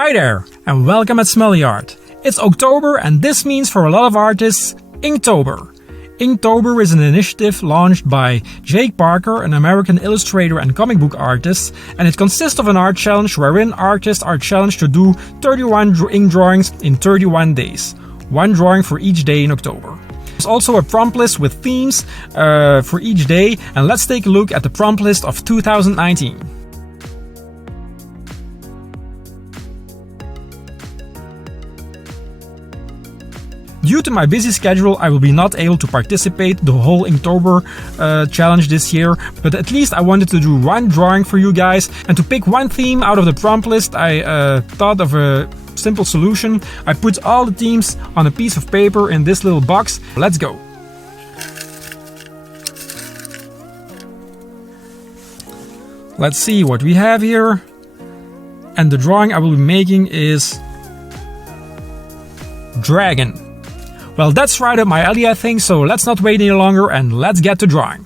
Hi there, and welcome at Smully Art. It's October, and this means for a lot of artists, Inktober. Inktober is an initiative launched by Jake Parker, an American illustrator and comic book artist, and it consists of an art challenge wherein artists are challenged to do 31 ink drawings in 31 days. One drawing for each day in October. There's also a prompt list with themes for each day, and let's take a look at the prompt list of 2019. Due to my busy schedule, I will be not able to participate the whole Inktober challenge this year, but at least I wanted to do one drawing for you guys, and to pick one theme out of the prompt list, I thought of a simple solution. I put all the themes on a piece of paper in this little box. Let's go! Let's see what we have here. And the drawing I will be making is Dragon. Well, that's right up my alley, I think, so let's not wait any longer and let's get to drawing.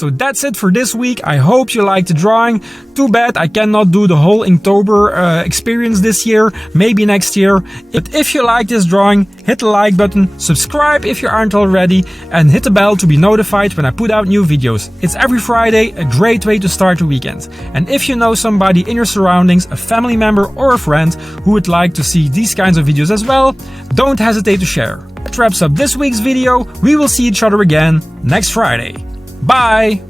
So that's it for this week. I hope you liked the drawing. Too bad I cannot do the whole Inktober experience this year, maybe next year. But if you like this drawing, hit the like button, subscribe if you aren't already, and hit the bell to be notified when I put out new videos. It's every Friday, a great way to start the weekend. And if you know somebody in your surroundings, a family member or a friend who would like to see these kinds of videos as well, don't hesitate to share. That wraps up this week's video. We will see each other again next Friday. Bye!